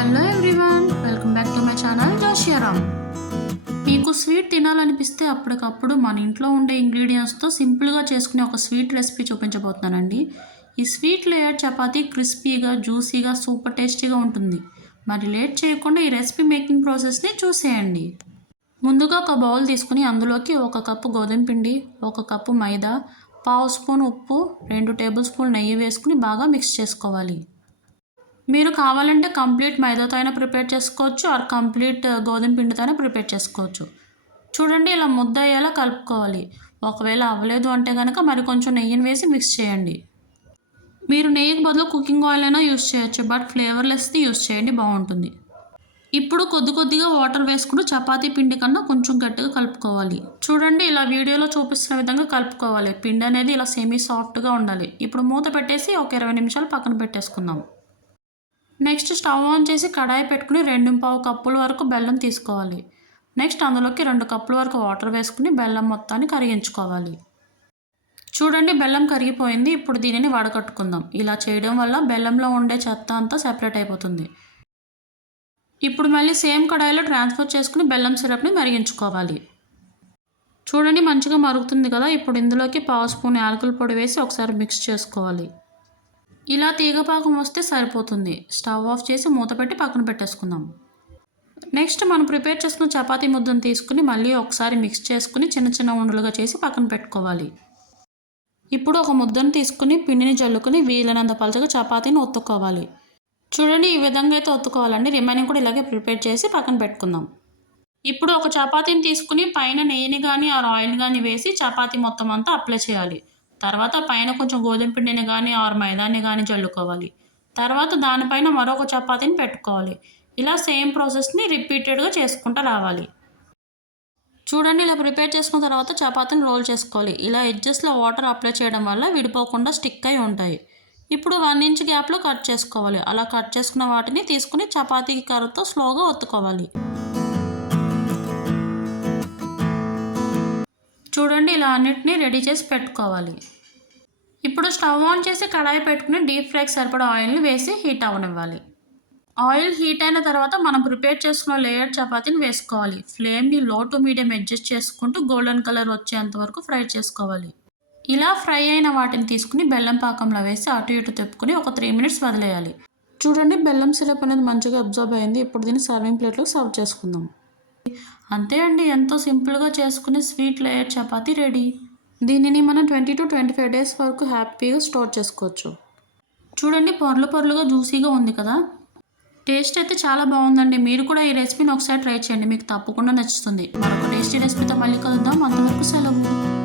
Hello everyone welcome back to my channel జోషియారామ్ మీకు sweet తినాలనిపిస్తే అప్పటికప్పుడు మన ఇంట్లో ఉండే ఇంగ్రీడియంట్స్తో సింపుల్గా చేసుకునే ఒక స్వీట్ రెసిపీ చూపించబోతున్నానండి. ఈ స్వీట్ లేయర్ చపాతీ క్రిస్పీగా జ్యూసీగా సూపర్ టేస్టీగా ఉంటుంది. మరి లేట్ చేయకుండా ఈ రెసిపీ మేకింగ్ ప్రాసెస్ని చూసేయండి. ముందుగా ఒక బౌల్ తీసుకుని అందులోకి ఒక కప్పు గోధుమ పిండి ఒక కప్పు మైదా పావు స్పూన్ ఉప్పు రెండు టేబుల్ స్పూన్ నెయ్యి వేసుకుని బాగా మిక్స్ చేసుకోవాలి. మీరు కావాలంటే కంప్లీట్ మైదాతో అయినా ప్రిపేర్ చేసుకోవచ్చు ఆర్ కంప్లీట్ uh, గోధుమ పిండితో అయినా ప్రిపేర్ చేసుకోవచ్చు. చూడండి ఇలా ముద్ద అయ్యేలా కలుపుకోవాలి. ఒకవేళ అవ్వలేదు అంటే కనుక మరి కొంచెం నెయ్యిని వేసి మిక్స్ చేయండి. మీరు నెయ్యికి బదులు కుకింగ్ ఆయిల్ అయినా యూస్ చేయొచ్చు బట్ ఫ్లేవర్లెస్ది యూస్ చేయండి బాగుంటుంది. ఇప్పుడు కొద్ది కొద్దిగా వాటర్ వేసుకుంటూ చపాతీ పిండి కన్నా కొంచెం గట్టిగా కలుపుకోవాలి. చూడండి ఇలా వీడియోలో చూపిస్తున్న విధంగా కలుపుకోవాలి. పిండి అనేది ఇలా సెమీ సాఫ్ట్గా ఉండాలి. ఇప్పుడు మూత పెట్టేసి ఒక ఇరవై నిమిషాలు పక్కన పెట్టేసుకుందాం. నెక్స్ట్ స్టవ్ ఆన్ చేసి కడాయి పెట్టుకుని రెండు పావు కప్పుల వరకు బెల్లం తీసుకోవాలి. నెక్స్ట్ అందులోకి రెండు కప్పుల వరకు వాటర్ వేసుకుని బెల్లం మొత్తాన్ని కరిగించుకోవాలి. చూడండి బెల్లం కరిగిపోయింది. ఇప్పుడు దీనిని వడకట్టుకుందాం. ఇలా చేయడం వల్ల బెల్లంలో ఉండే చెత్త అంతా సెపరేట్ అయిపోతుంది. ఇప్పుడు మళ్ళీ సేమ్ కడాయిలో ట్రాన్స్ఫర్ చేసుకుని బెల్లం సిరప్ని మరిగించుకోవాలి. చూడండి మంచిగా మరుగుతుంది కదా. ఇప్పుడు ఇందులోకి పావు స్పూన్ యాలకుల పొడి వేసి ఒకసారి మిక్స్ చేసుకోవాలి. ఇలా తీగపాకం వస్తే సరిపోతుంది. స్టవ్ ఆఫ్ చేసి మూత పెట్టి పక్కన పెట్టేసుకుందాం. నెక్స్ట్ మనం ప్రిపేర్ చేసుకున్న చపాతీ ముద్దను తీసుకుని మళ్ళీ ఒకసారి మిక్స్ చేసుకుని చిన్న చిన్న ఉండలుగా చేసి పక్కన పెట్టుకోవాలి. ఇప్పుడు ఒక ముద్దను తీసుకుని పిండిని జల్లుకుని వీలైనంత పలచగా చపాతీని ఒత్తుకోవాలి. చూడండి ఈ విధంగా అయితే ఒత్తుకోవాలండి. రిమైనింగ్ కూడా ఇలాగే ప్రిపేర్ చేసి పక్కన పెట్టుకుందాం. ఇప్పుడు ఒక చపాతీని తీసుకుని పైన నెయ్యిని కానీ ఆ ఆయిల్ కానీ వేసి చపాతీ మొత్తం అంతా అప్లై చేయాలి. తర్వాత పైన కొంచెం గోధుమ పిండిని కానీ ఆరు మైదాన్ని కానీ చల్లుకోవాలి. తర్వాత దానిపైన మరొక చపాతీని పెట్టుకోవాలి. ఇలా సేమ్ ప్రాసెస్ని రిపీటెడ్గా చేసుకుంటూ రావాలి. చూడండి ఇలా ప్రిపేర్ చేసుకున్న తర్వాత చపాతీని రోల్ చేసుకోవాలి. ఇలా ఎడ్జస్ట్లో వాటర్ అప్లై చేయడం వల్ల విడిపోకుండా స్టిక్ అయి ఉంటాయి. ఇప్పుడు వన్ ఇంచ్ గ్యాప్లో కట్ చేసుకోవాలి. అలా కట్ చేసుకున్న వాటిని తీసుకుని చపాతీ కర్రతో స్లోగా ఒత్తుకోవాలి. చూడండి ఇలా అన్నిటినీ రెడీ చేసి పెట్టుకోవాలి. ఇప్పుడు స్టవ్ ఆన్ చేసి కడాయి పెట్టుకుని డీప్ ఫ్రైకి సరిపడా ఆయిల్ని వేసి హీట్ అవ్వనివ్వాలి. ఆయిల్ హీట్ అయిన తర్వాత మనం ప్రిపేర్ చేసుకున్న లేయర్ చపాతీని వేసుకోవాలి. ఫ్లేమ్ని లో టు మీడియం అడ్జస్ట్ చేసుకుంటూ గోల్డెన్ కలర్ వచ్చేంత వరకు ఫ్రై చేసుకోవాలి. ఇలా ఫ్రై అయిన వాటిని తీసుకుని బెల్లం పాకంలో వేసి అటు ఇటు తిప్పుకుని ఒక త్రీ మినిట్స్ వదిలేయాలి. చూడండి బెల్లం సిరప్ అనేది మంచిగా అబ్జర్వ్ అయింది. ఇప్పుడు దీన్ని సర్వింగ్ ప్లేట్లో సర్వ్ చేసుకుందాం. అంతే అండి ఎంతో సింపుల్గా చేసుకునే స్వీట్ లేయర్ చపాతీ రెడీ. దీనిని మనం twenty to twenty five days వరకు హ్యాపీగా స్టోర్ చేసుకోవచ్చు. చూడండి పొరలు పొరలుగా జ్యూసీగా ఉంది కదా. టేస్ట్ అయితే చాలా బాగుందండి. మీరు కూడా ఈ రెసిపీని ఒకసారి ట్రై చేయండి. మీకు తప్పకుండా నచ్చుతుంది. మరొక టేస్టీ రెసిపీతో మళ్ళీ కలుద్దాం. అంతవరకు సెలవు.